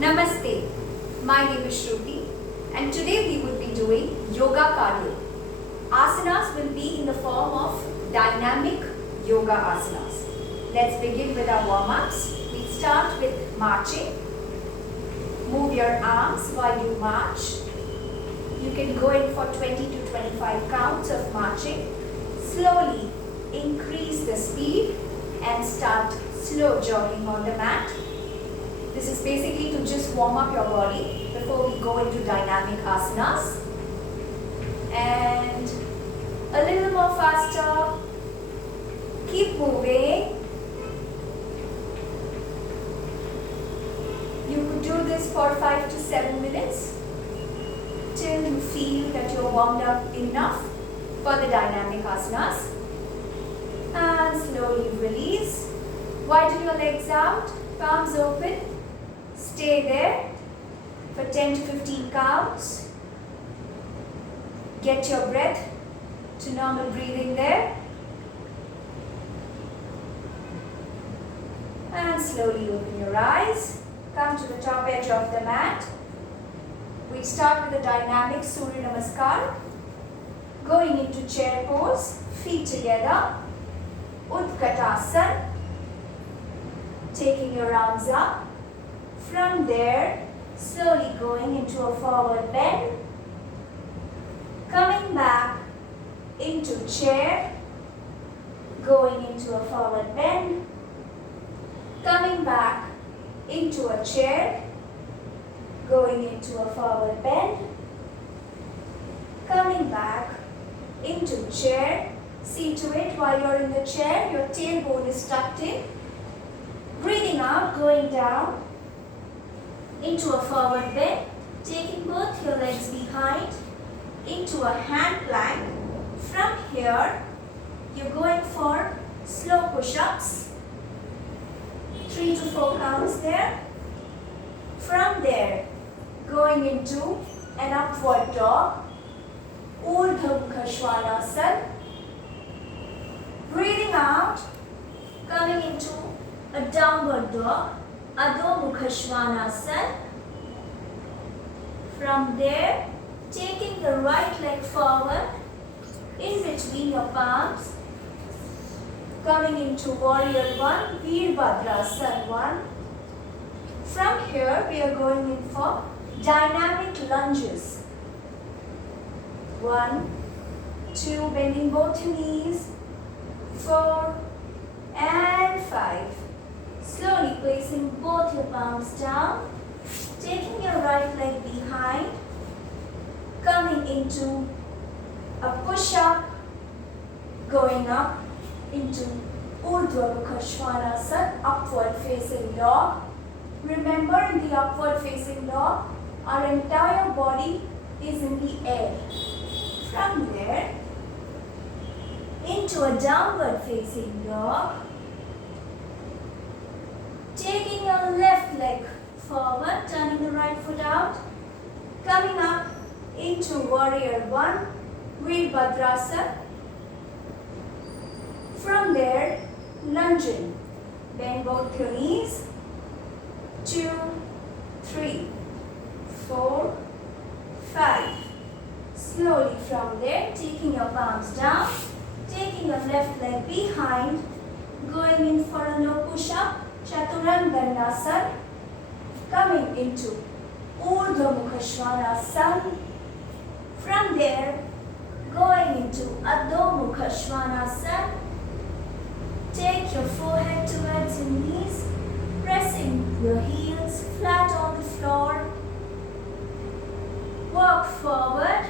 Namaste, my name is Shruti and today we will be doing yoga cardio. Asanas will be in the form of dynamic yoga asanas. Let's begin with our warm-ups. We start with marching. Move your arms while you march. You can go in for 20 to 25 counts of marching. Slowly increase the speed and start slow jogging on the mat. This is basically to just warm up your body before we go into dynamic asanas. And a little more faster. Keep moving. You could do this for 5 to 7 minutes till you feel that you're warmed up enough for the dynamic asanas. And slowly release. Widen your legs out, palms open. Stay there for 10 to 15 counts. Get your breath to normal breathing there. And slowly open your eyes. Come to the top edge of the mat. We start with the dynamic Surya Namaskar. Going into chair pose, feet together. Utkatasana. Taking your arms up. From there, slowly going into a forward bend. Coming back into chair. Going into a forward bend. Coming back into a chair. Going into a forward bend. Coming back into chair. See to it while you're in the chair, your tailbone is tucked in. Breathing out, going down into a forward bend, taking both your legs behind into a hand plank. From here, you're going for slow push-ups, 3 to 4 counts there. From there, going into an upward dog, Urdhva Mukha Svanasana. Breathing out, coming into a downward dog, Adho Mukha Svanasana. From there, taking the right leg forward, in between your palms, coming into Warrior 1, Veerbhadrasana 1. From here, we are going in for dynamic lunges. 1, 2, bending both your knees, 4 and 5. Slowly placing both your palms down, taking your right leg behind, coming into a push-up, going up into Urdhva Mukha Svanasana, upward facing dog. Remember, in the upward facing dog, our entire body is in the air. From there, into a downward facing dog, taking your left leg forward, turning the right foot out, coming up into Warrior 1, Veerbhadrasana. From there, lunging. Bend both your knees. 2, 3, 4, 5. Slowly from there, taking your palms down, taking your left leg behind, going in for a low push-up, Chaturanga. Coming into Urdhva Mukha Svanasana. From there, going into Adho Mukha Svanasana. Take your forehead towards your knees, pressing your heels flat on the floor. Walk forward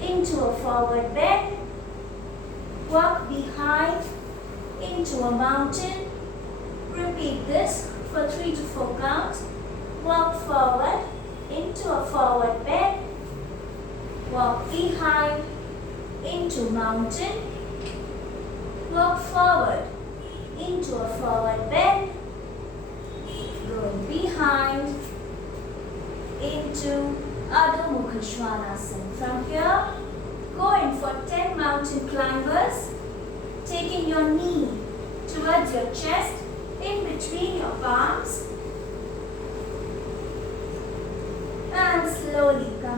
into a forward bend. Walk behind into a mountain. Repeat this for 3 to 4 counts. Walk forward into a forward bend. Walk behind into mountain. Walk forward into a forward bend. Going behind into Adho Mukha Svanasana. From here, go in for 10 mountain climbers, taking your knee towards your chest, in between your palms,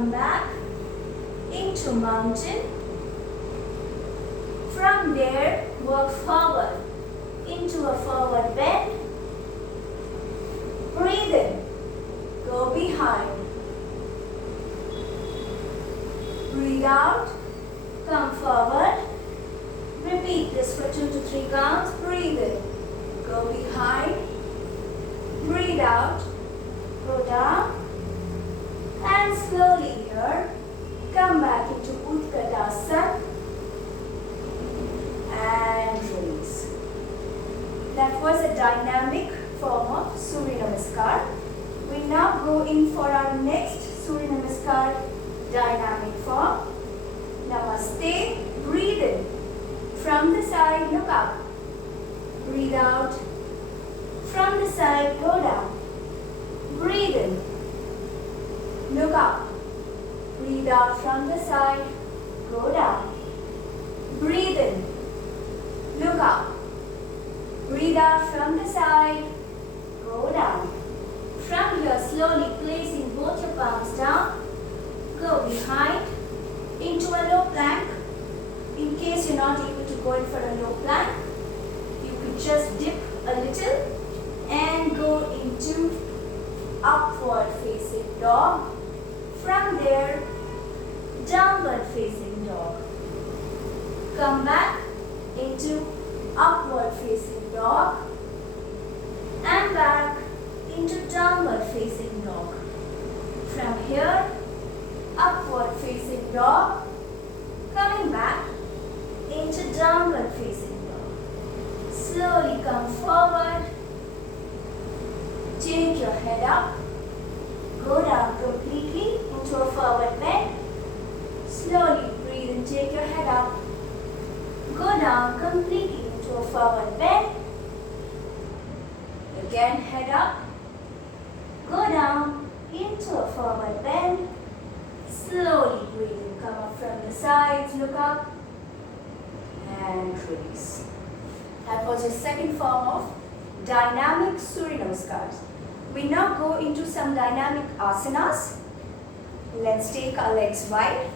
come back into mountain. From there, work forward into a forward bend. Breathe in, go behind. Breathe out, come forward. Repeat this for 2 to 3 counts. Breathe in, go behind. Breathe out, go down. And slowly here, come back into Utkatasana. And release. That was a dynamic form of Surya Namaskar. We now go in for our next Surya Namaskar dynamic form. Namaste. Breathe in. From the side, look up. Breathe out. From the side, go down. Breathe in. Look up. Breathe out from the side, go down. Breathe in. Look up. Breathe out from the side, go down. From here, slowly placing both your palms down, go behind into a low plank. In case you're not able to go in for a low plank, you could just dip a little and go into upward facing dog. From there, downward facing dog. Come back into upward facing dog and back into downward facing dog. From here, upward facing dog, coming back into downward facing dog. Slowly come forward, take your head up, go down completely into a forward bend. Slowly breathe and take your head up, go down completely into a forward bend. Again, head up, go down into a forward bend. Slowly breathe and come up from the sides, look up and release. That was your second form of dynamic Surya Namaskars. We now go into some dynamic asanas. Let's take our legs wide.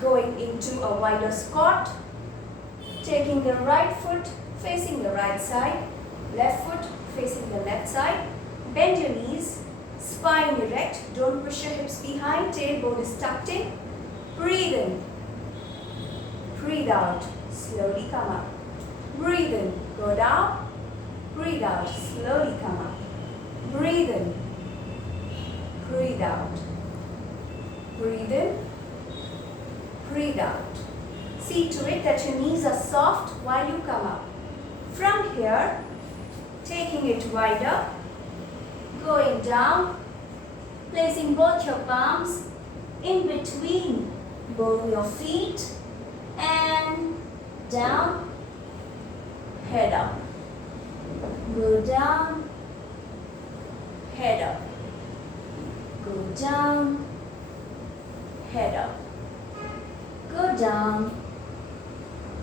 Going into a wider squat. Taking the right foot facing the right side. Left foot facing the left side. Bend your knees. Spine erect. Don't push your hips behind. Tailbone is tucked in. Breathe in. Breathe out. Slowly come up. Breathe in. Go down. Breathe out. Slowly come up. Breathe in. Breathe out. Breathe in. Breathe out. See to it that your knees are soft while you come up. From here, taking it wider, going down, placing both your palms in between both your feet and down, head up. Go down, head up. Go down, head up. Go down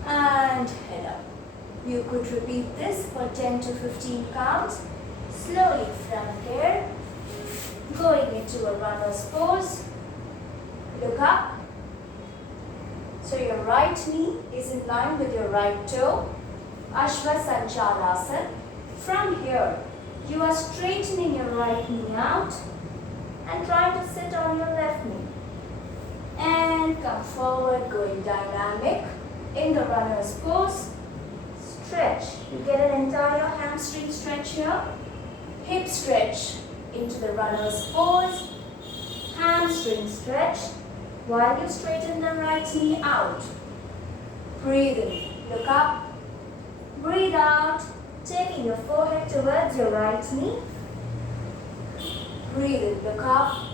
and head up. You could repeat this for 10 to 15 counts. Slowly from here, going into a runner's pose. Look up. So your right knee is in line with your right toe. Ashvasanchalasana. From here, you are straightening your right knee out and trying to sit on your left knee. And come forward, going dynamic in the runner's pose. Stretch. You get an entire hamstring stretch here. Hip stretch into the runner's pose. Hamstring stretch while you straighten the right knee out. Breathe in. Look up. Breathe out. Taking your forehead towards your right knee. Breathe in. Look up.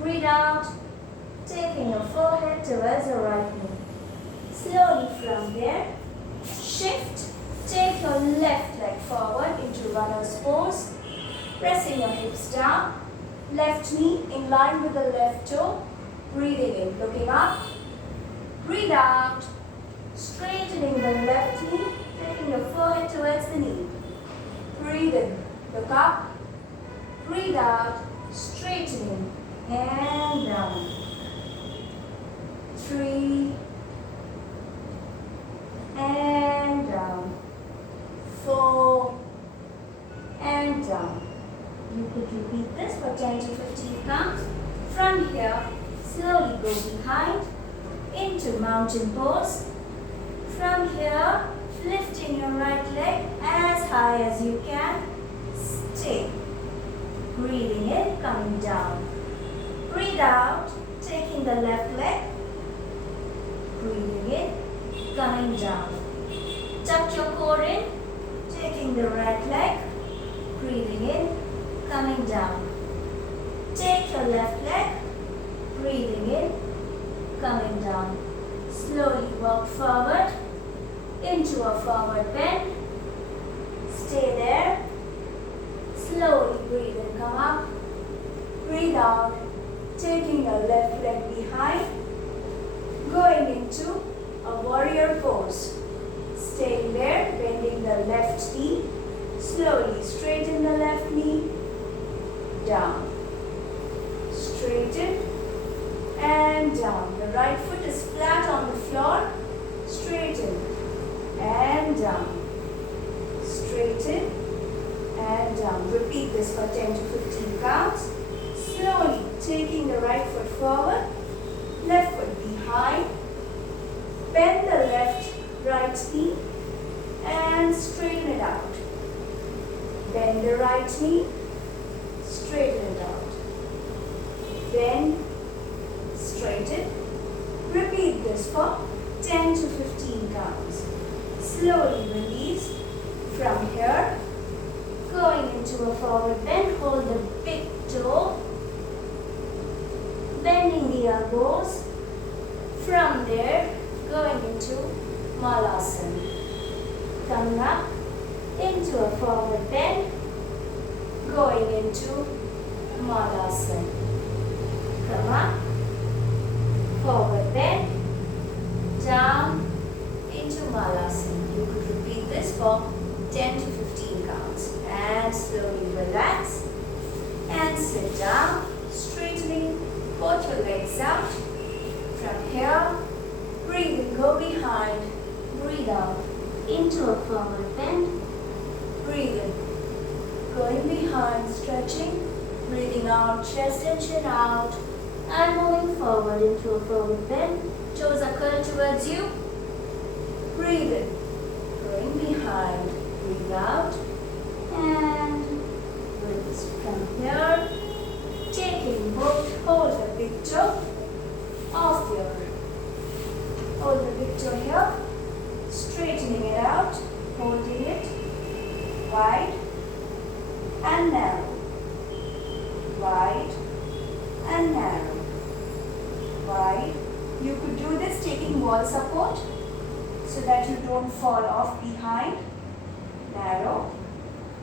Breathe out. Taking your forehead towards your right knee. Slowly from there, shift. Take your left leg forward into runner's pose. Pressing your hips down. Left knee in line with the left toe. Breathing in, looking up. Breathe out. Straightening the left knee. Taking your forehead towards the knee. Breathe in, look up. Breathe out. straightening and down. 3 and down. 4 and down. You could repeat this for 10 to 15 counts. From here, slowly go behind into mountain pose. From here, lifting your right leg as high as you can. Stay. Breathing in, coming down. Breathe out, taking the left leg. Breathing in, coming down. Tuck your core in, taking the right leg. Breathing in, coming down. Take your left leg. Breathing in, coming down. Slowly walk forward into a forward bend. Stay there. Slowly breathe in, come up. Breathe out, taking your left leg behind. Going into a warrior pose. Staying there, bending the left knee. Slowly straighten the left knee. Down. Straighten and down. The right foot is flat on the floor. Straighten and down. Straighten and down. Repeat this for 10 to 15 counts. Slowly taking the right foot forward, left foot behind. Bend the right knee and straighten it out. Bend the right knee, straighten it out. Bend, straighten. Repeat this for 10 to 15 counts. Slowly release from here. Going into a forward bend, hold the big toe. Bending the elbows. From there, going into Malasana. Coming up into a forward bend. Going into Malasana. Come up. Forward bend. Down into Malasana. You could repeat this for 10 to 15 counts. And slowly relax. And sit down. Straightening both your legs out. From here, breathe in, go behind. Breathe out into a forward bend. Breathe in. Going behind, stretching. Breathing out, chest and chin out. And moving forward into a forward bend. Toes are curled towards you. Breathe in. Going behind. Breathe out. And release from here. Taking both, hold the big toe off your, hold the big toe here. Straightening it out. Holding it. Wide and narrow. Wide and narrow. Wide. You could do this taking wall support so that you don't fall off behind. Narrow.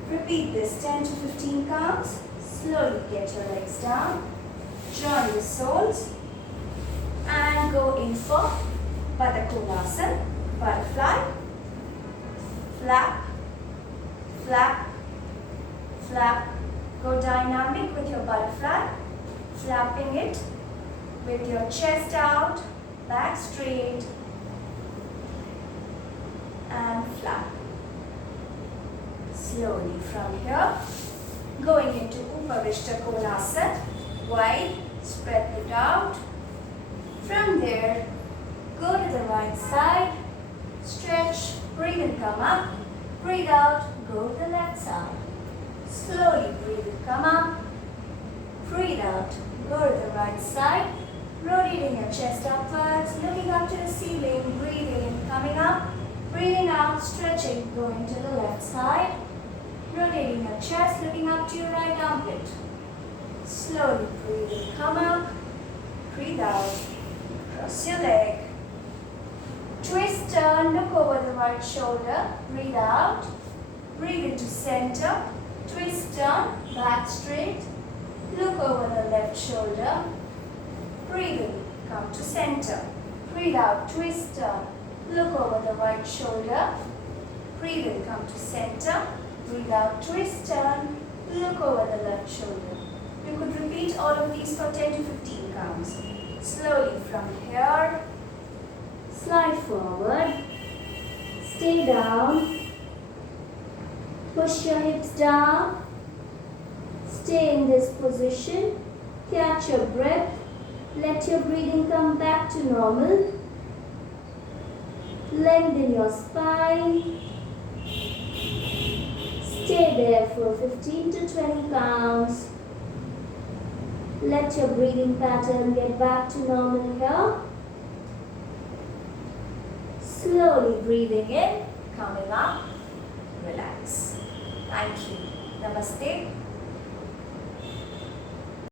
Repeat this 10 to 15 counts. Slowly get your legs down. Join the soles. And go in for Padakonasana. Butterfly. Flap. Flap. Flap. Go dynamic with your butterfly. Flapping it with your chest out, back straight, and flap. Slowly from here, going into Uparishta Konasana, wide, spread it out. From there, go to the right side, stretch, breathe and come up, breathe out, go to the left side. Slowly breathe and come up, breathe out, go to the right side, rotating your chest upwards, looking up to the ceiling, breathing in, coming up, breathing out, stretching, going to the left side, rotating your chest, looking up to your right armpit. Slowly breathe in, come up, breathe out, cross your leg, twist, turn, look over the right shoulder, breathe out, breathe into center, twist, turn, back straight, look over the left shoulder, breathe in, come to center, breathe out, twist, turn, look over the right shoulder, breathe in, come to center, breathe out, twist, turn, look over the left shoulder. You could repeat all of these for 10 to 15 counts. Slowly from here. Slide forward. Stay down. Push your hips down. Stay in this position. Catch your breath. Let your breathing come back to normal. Lengthen your spine. Stay there for 15 to 20 counts. Let your breathing pattern get back to normal here. Slowly breathing in, Coming up. Relax. Thank you. Namaste.